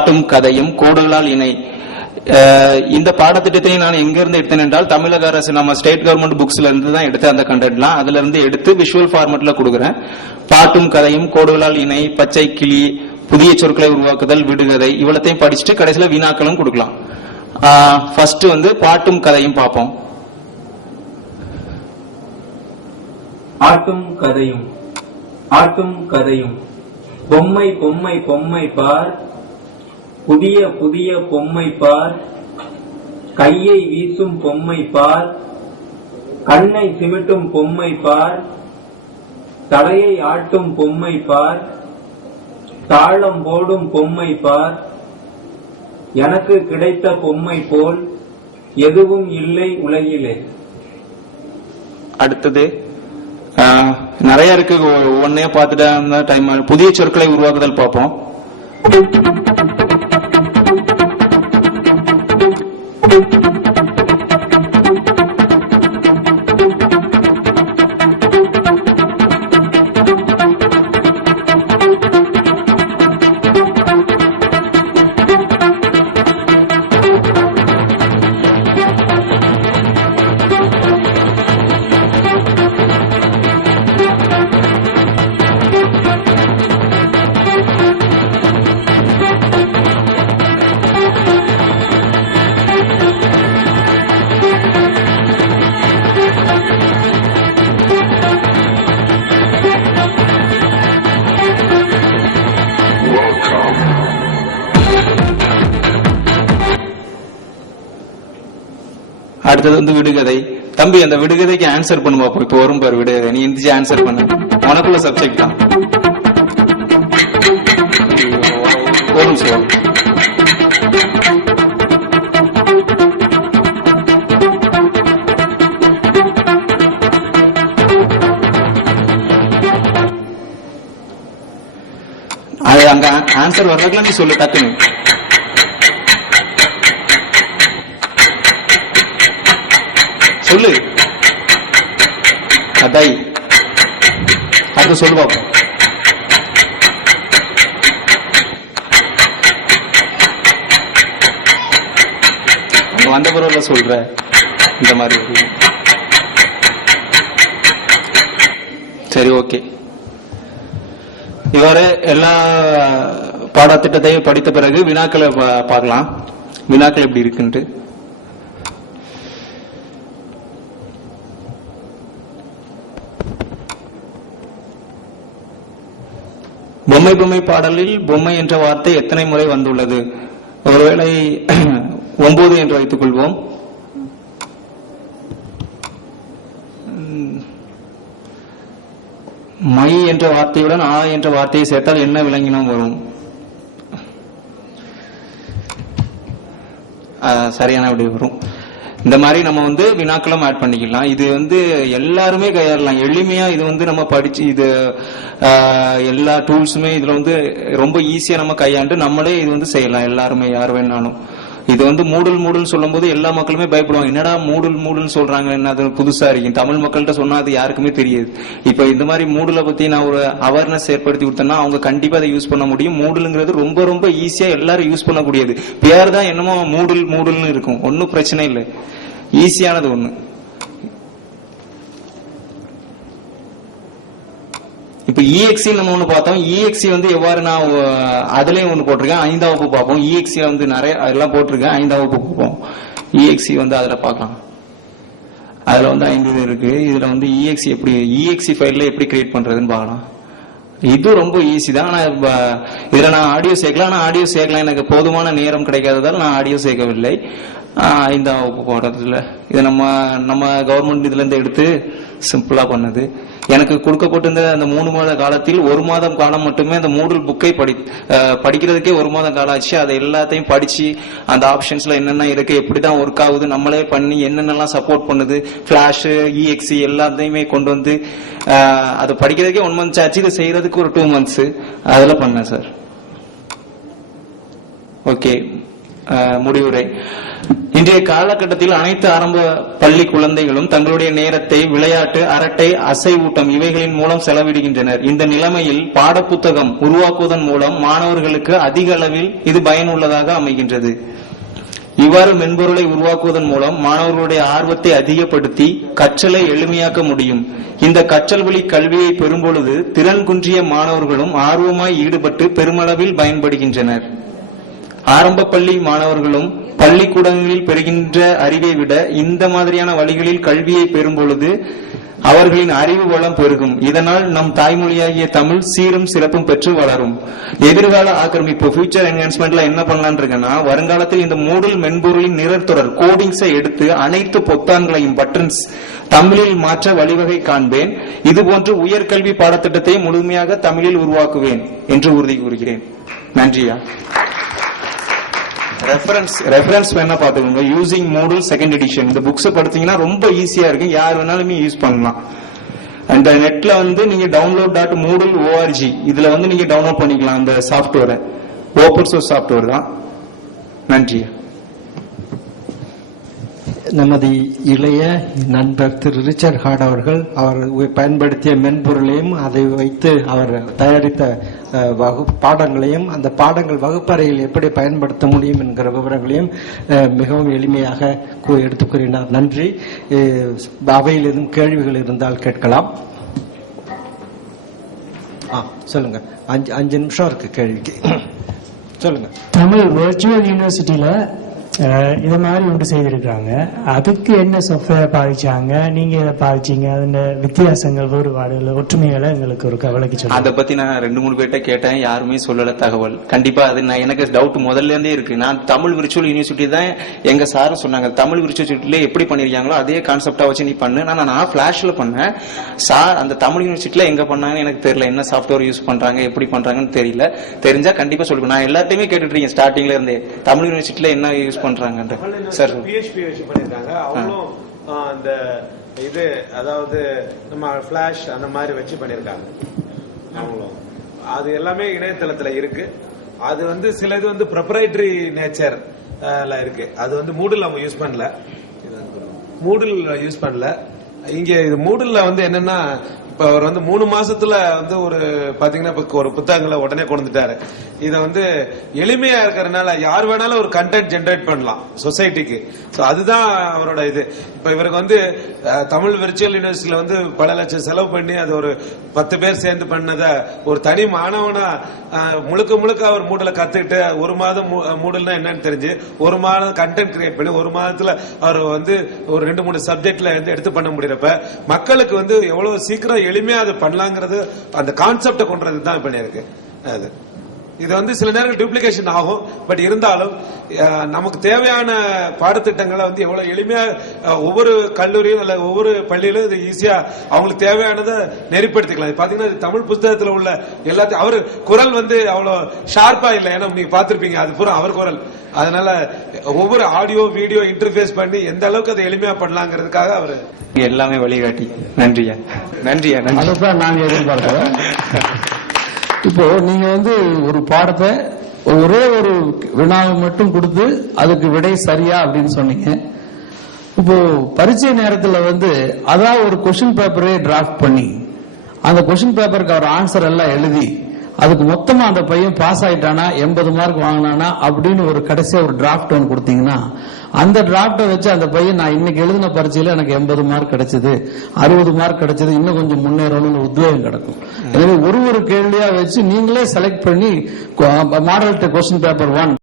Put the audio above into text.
பாட்டும் கதையும் கோடுகளால் இணை. இந்த பாடத்திட்டத்தை நான் எங்க இருந்து எடுத்தேன் என்றால் தமிழக அரசு நம்ம ஸ்டேட் கவர்மெண்ட் புக்ஸ்ல இருந்து தான் எடுத்து அந்த கண்டென்ட்லாம் அதுல இருந்து எடுத்து விஷுவல் ஃபார்மேட்ல கொடுக்குறேன். பாட்டும் கதையும் கோடுகளால் இணை, பச்சை கிளி, புதிய சொற்களை உருவாக்குதல், விடுகதை இவ்வளத்தையும் படிச்சுட்டு கடைசியில வினாக்களும் கொடுக்கலாம். ஃபர்ஸ்ட் பாட்டும் கதையும் பார்ப்போம். ஆட்டும் கதையும். ஆட்டும் கதையும். பொம்மை பொம்மை பொம்மை பார், புதிய புதிய பொம்மை பார், கையை வீசும் பொம்மை பார், கண்ணை சிமிட்டும் பொம்மை பார், தலையை ஆட்டும் பொம்மை பார், தாளம் போடும் பொம்மை பார், எனக்கு கிடைத்த பொம்மை போல் எதுவும் இல்லை உலகிலே. அடுத்தது நிறைய இருக்கு, ஒன்னே பார்த்துட்டா டைம். புதிய சொற்களை உருவாக்குதல் பார்ப்போம். அடுத்தது விடுகதை. தம்பி அந்த விடுகதைக்கு ஆன்சர் பண்ணு பாப்போம். இப்ப வரும் பாரு விடுகதை, நீ எந்திரிச்சு ஆன்சர் பண்ணு. உனக்குள்ள சப்ஜெக்ட் தான். ஒரு நிமிஷம். அது அங்க ஆன்சர் வர்றதுக்குலாம் நீ சொல்லு டக்குன்னு. சொல்லு கதை. அது சொல்லு பாப்போம். வந்த பிறகு சொல்ற இந்த மாதிரி. சரி, ஓகே. இவ்வாறு எல்லா பாடத்திட்டத்தையும் படித்த பிறகு வினாக்களை பார்க்கலாம். வினாக்கள் எப்படி இருக்குன்ட்டு. பொம்மை பொம்மை பாடலில் பொம்மை என்ற வார்த்தை எத்தனை முறை வந்துள்ளது? ஒருவேளை 9 என்று வைத்துக் கொள்வோம். மை என்ற வார்த்தையுடன் ஆ என்ற வார்த்தையை சேர்த்தால் என்ன விலங்கினம் வரும்? சரியான விடை வரும். இந்த மாதிரி நம்ம வினாக்களும் ஆட் பண்ணிக்கலாம். இது எல்லாருமே கையாளலாம் எளிமையா. இது நம்ம படிச்சு இது எல்லா டூல்ஸுமே இதுல ரொம்ப ஈஸியா நம்ம கையாண்டு நம்மளே இது செய்யலாம். எல்லாருமே யார் வேணாலும். இது மூடல் சொல்லும் போது எல்லா மக்களுமே பயப்படுவாங்க. என்னடா மூடல் சொல்றாங்க, என்ன அது புதுசா இருக்கு. தமிழ் மக்கள்கிட்ட சொன்னா அது யாருக்குமே தெரியாது. இப்ப இந்த மாதிரி மூடலை பத்தி நான் ஒரு அவேர்னஸ் ஏற்படுத்தி கொடுத்தேன்னா அவங்க கண்டிப்பா அதை யூஸ் பண்ண முடியும். மூடலுங்கிறது ரொம்ப ரொம்ப ஈஸியா எல்லாரும் யூஸ் பண்ணக்கூடியது. பேர் தான் என்னமோ மூடல்னு இருக்கும். ஒன்னும் பிரச்சனை இல்லை, ஈஸியானது ஒண்ணு. இப்ப EXC நம்ம ஒண்ணு பார்த்தோம். EXC எவ்வாறு நான் அதுலயும் ஒண்ணு போட்டிருக்கேன். 5ஆம் வகுப்பு பார்ப்போம். EXC நிறைய அதெல்லாம் போட்டிருக்கேன். 5ஆம் வகுப்பு பார்ப்போம். EXC அதுல பார்க்கலாம். அதுல 5 இருக்கு. இதுல EXC எப்படி EXC ஃபைல்ல எப்படி கிரியேட் பண்றதுன்னு பார்க்கலாம். இது ரொம்ப ஈஸி தான். ஆனா இதுல நான் ஆடியோ சேர்க்கலாம். ஆனா ஆடியோ சேர்க்கலாம் எனக்கு போதுமான நேரம் கிடைக்காததால் நான் ஆடியோ சேர்க்கவில்லை. 5ஆம் வகுப்பு பாடத்துல இது நம்ம கவர்மெண்ட் இதுல இருந்து எடுத்து சிம்பிளா பண்ணது. எனக்கு கொடுக்கப்பட்டிருந்த அந்த 3 மாத காலத்தில் 1 மாதம் காலம் மட்டுமே அந்த மூடல் புக்கை படிக்கிறதுக்கே 1 மாதம் காலம் ஆச்சு. அதை எல்லாத்தையும் படிச்சு அந்த ஆப்ஷன்ஸ்ல என்னென்ன இருக்கு, எப்படிதான் ஒர்க் ஆகுது, நம்மளே பண்ணி என்னென்னலாம் சப்போர்ட் பண்ணுது, பிளாஷ் EXC எல்லாத்தையுமே கொண்டு அதை படிக்கிறதுக்கே 1 மந்த்ஸ் ஆச்சு. இதை செய்யறதுக்கு ஒரு 2 மந்த்ஸ் அதில் பண்ணேன் சார். ஓகே, முடிவுரை. இன்றைய காலகட்டத்தில் அனைத்து ஆரம்ப பள்ளி குழந்தைகளும் தங்களுடைய நேரத்தை விளையாட்டு, அரட்டை, அசைவூட்டம் இவைகளின் மூலம் செலவிடுகின்றனர். இந்த நிலைமையில் பாடப்புத்தகம் உருவாக்குவதன் மூலம் மாணவர்களுக்கு அதிக அளவில் இது பயனுள்ளதாக அமைகின்றது. இவ்வாறு மென்பொருளை உருவாக்குவதன் மூலம் மாணவர்களுடைய ஆர்வத்தை அதிகப்படுத்தி கற்றலை எளிமையாக்க முடியும். இந்த கற்றல் வழி கல்வியை பெறும்பொழுது திறன் குன்றிய மாணவர்களும் ஆர்வமாய் ஈடுபட்டு பெருமளவில் பயன்படுகின்றனர். ஆரம்ப பள்ளி மாணவர்களும் பள்ளிக்கூடங்களில் பெறுகின்ற அறிவை விட இந்த மாதிரியான வழிகளில் கல்வியை பெறும் பொழுது அவர்களின் அறிவு வளம் பெருகும். இதனால் நம் தாய்மொழியாகிய தமிழ் சீரும் சிறப்பும் பெற்று வளரும். எதிர்கால ஆக்கிரமிப்பு ஃபியூச்சர் என்ஹான்ஸ்மெண்ட்ல என்ன பண்ணலான் இருக்குன்னா, வருங்காலத்தில் இந்த மூடல் மென்பொருளின் நிரல்தொடர் கோடிங்ஸை எடுத்து அனைத்து பொத்தான்களையும் பட்டன்ஸ் தமிழில் மாற்ற வழிவகை காண்பேன். இதுபோன்று உயர்கல்வி பாடத்திட்டத்தை முழுமையாக தமிழில் உருவாக்குவேன் என்று உறுதி கூறுகிறேன். நன்றியா. ரெஃபரன்ஸ் வேணா பாத்துக்கோங்க. யூசிங் மூடல் செகண்ட் எடிஷன். இந்த புக்ஸ் படிச்சீங்கன்னா ரொம்ப ஈஸியா இருக்கு, யார் வேணாலுமே யூஸ் பண்ணலாம். அந்த நெட்ல நீங்க download.moodle.org இதுல நீங்க டவுன்லோட் பண்ணிக்கலாம். அந்த சாஃப்ட்வேரை ஓபன் சோர்ஸ் சாஃப்ட்வேர் தான். நன்றி. நமது இளைய நண்பர் திரு ரிச்சர்ட் ஹார்ட் அவர்கள் பயன்படுத்திய மென்பொருளையும் அதை வைத்து அவர் தயாரித்த பாடங்களையும் அந்த பாடங்கள் வகுப்பறையில் எப்படி பயன்படுத்த முடியும் என்கிற விவரங்களையும் மிகவும் எளிமையாக எடுத்துக் கூறினார். நன்றி. அவையில் எதுவும் கேள்விகள் இருந்தால் கேட்கலாம். சொல்லுங்க. 5 நிமிஷம் இருக்கு கேள்விக்கு. சொல்லுங்க. தமிழ் வர்ச்சுவல் யூனிவர்சிட்டியில இத மாதிரி ஒன்று செய்திருக்காங்க. அதுக்கு என்ன சாஃப்ட்வேர் பாதிச்சாங்க, நீங்க இதை பாதிச்சீங்க, அதோட வித்தியாசங்கள், வேறுபாடுகள், ஒற்றுமைகளை எங்களுக்கு ஒரு கவலைக்கு சொல்லுங்க. அதை பத்தி நான் 2-3 பேர்ட்ட கேட்டேன், யாருமே சொல்லல தகவல். கண்டிப்பா அது எனக்கு டவுட் முதல்ல இருந்தே இருக்கு. நான் தமிழ் விர்ச்சுவல் யூனிவர்சிட்டி தான் எங்க சாரும் சொன்னாங்க, தமிழ் விர்ச்சுவல் யூனிவர்சிட்டியில எப்படி பண்ணிருக்காங்களோ அதே கான்செப்டா வச்சு நீ பண்ணு. நான் பிளாஷ்ல பண்ணேன். சார் அந்த தமிழ் யூனிவர்சிட்டியில எங்க பண்ணாங்கன்னு எனக்கு தெரியல, என்ன சாஃப்ட்வேர் யூஸ் பண்றாங்க, எப்படி பண்றாங்கன்னு தெரியல. தெரிஞ்சா கண்டிப்பா சொல்லுங்க. நான் எல்லாத்தையுமே கேட்டுட்டு இருக்கேன் ஸ்டார்டிங்ல இருந்தே, தமிழ் யூனிவர்சிட்டியில என்ன யூஸ் பண்றாங்க சார். PHP வச்சு பண்ணிருக்காங்க அவங்களும். அந்த இது அதாவது நம்ம ஃபிளாஷ் அந்த மாதிரி வச்சு பண்ணிருக்காங்க அவங்களும். அது எல்லாமே இணையதளத்துல இருக்கு. அது சில இது ப்ரொப்ரைட்டரி நேச்சர்ல இருக்கு. அது மூடில் அவங்க யூஸ் பண்ணல, மூடில் யூஸ் பண்ணல. இங்க இது மூடில் என்னன்னா, இப்ப அவர் 3 மாசத்துல ஒரு பாத்தீங்கன்னா ஒரு புத்தகங்களை உடனே கொண்டுட்டாரு. இத எளிமையா இருக்கிறதுனால யார் வேணாலும் ஒரு கண்டென்ட் ஜெனரேட் பண்ணலாம் சொசைட்டிக்கு. அதுதான் அவரோட இது. இப்ப இவருக்கு தமிழ் விர்ச்சுவல் யூனிவர்சிட்டியில பல லட்சம் செலவு பண்ணி அது ஒரு 10 பேர் சேர்ந்து பண்ணத ஒரு தனி மாணவனா முழுக்க முழுக்க அவர் மூடல கத்துக்கிட்டு 1 மாதம் மூடல்னா என்னன்னு தெரிஞ்சு 1 மாதம் கண்டென்ட் கிரியேட் பண்ணி 1 மாதத்துல அவர் ஒரு 2-3 சப்ஜெக்ட்ல எடுத்து பண்ண முடியறப்ப மக்களுக்கு எவ்வளவு சீக்கிரம் எளிமையா அது பண்ணலாங்கிறது அந்த கான்செப்ட கொண்டு தான் பண்ணிருக்கு. அது இது சில நேரங்கள் டூப்ளிகேஷன் ஆகும். பட் இருந்தாலும் நமக்கு தேவையான பாடத்திட்டங்களை எவ்வளவு எளிமையா ஒவ்வொரு கல்லூரியும் அல்ல ஒவ்வொரு பள்ளியிலும் இது ஈஸியா அவங்களுக்கு தேவையானதை நெறிப்படுத்திக்கலாம். பாத்தீங்கன்னா தமிழ் புத்தகத்துல உள்ள எல்லாத்தையும் அவர் குரல் அவ்வளவு ஷார்ப்பா இல்லை, ஏன்னா நீங்க பாத்திருப்பீங்க, அது பூரா அவர் குரல். அதனால ஒவ்வொரு ஆடியோ வீடியோ இன்டர்ஃபேஸ் பண்ணி எந்த அளவுக்கு அதை எளிமையா பண்ணலாங்கிறதுக்காக அவரு எல்லாமே வழிகாட்டி. நன்றியா. நன்றியா. அதுதான் நாங்க எதிர்பார்க்கிறோம். இப்போ நீங்க ஒரு பாடத்தை ஒரே ஒரு வினாவை மட்டும் கொடுத்து அதுக்கு விடை சரியா அப்படின்னு சொன்னீங்க. இப்போ பரீட்சை நேரத்துல அதான் ஒரு கொஸ்டின் பேப்பரே டிராஃப்ட் பண்ணி அந்த கொஸ்டின் பேப்பருக்கு அவர் ஆன்சர் எல்லாம் எழுதி அதுக்கு மொத்தமா அந்த பையன் பாஸ் ஆயிட்டானா 80 மார்க் வாங்கினானா அப்படின்னு ஒரு கடைசியா ஒரு டிராஃப்ட் ஒன்று கொடுத்தீங்கன்னா அந்த டிராஃப்டை வச்சு அந்த பையன் நான் இன்னைக்கு எழுதின பரீட்சையில எனக்கு 80 மார்க் கிடைச்சது, 60 மார்க் கிடைச்சது, இன்னும் கொஞ்சம் முன்னேறணும்னு உத்வேகம் கிடைக்கும். எனவே ஒரு கேள்வியா வச்சு நீங்களே செலக்ட் பண்ணி மாடல் கொஸ்டின் பேப்பர் 1